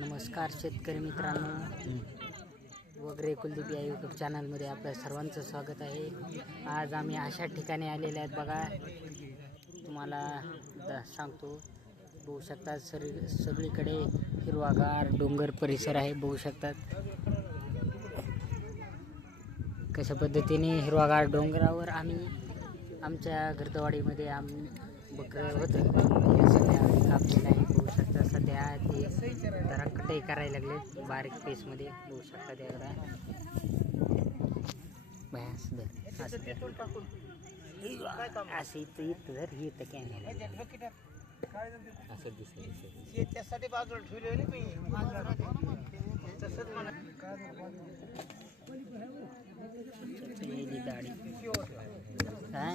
नमस्कार शेतकरी मित्रांनो, वगैरे कुलदीप या यूट्यूब चॅनलमध्ये आपल्या सर्वांचं स्वागत आहे. आज आम्ही अशा ठिकाणी आलेले आहेत बघा, तुम्हाला सांगतो. बघू शकतात सगळीकडे हिरवागार डोंगर परिसर आहे. बघू शकतात कशा पद्धतीने हिरवागार डोंगरावर आम्ही आमच्या घरदवाडीमध्ये बकरं होतं सध्या कापलेलं आहे. बघू शकता सध्या ते जरा कटाई करायला लागले बारीक पीसमध्ये. बघू शकता ते एकदा असं इथं जर ही इथं कॅन असं दिसत त्यासाठी बाजूला ठेवले मी दाढी काय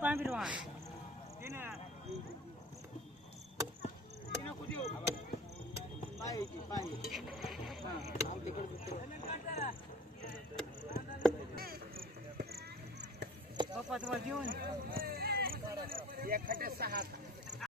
कहाँ भी रहा पापा तुम्हाला घेऊन 1 खटे 6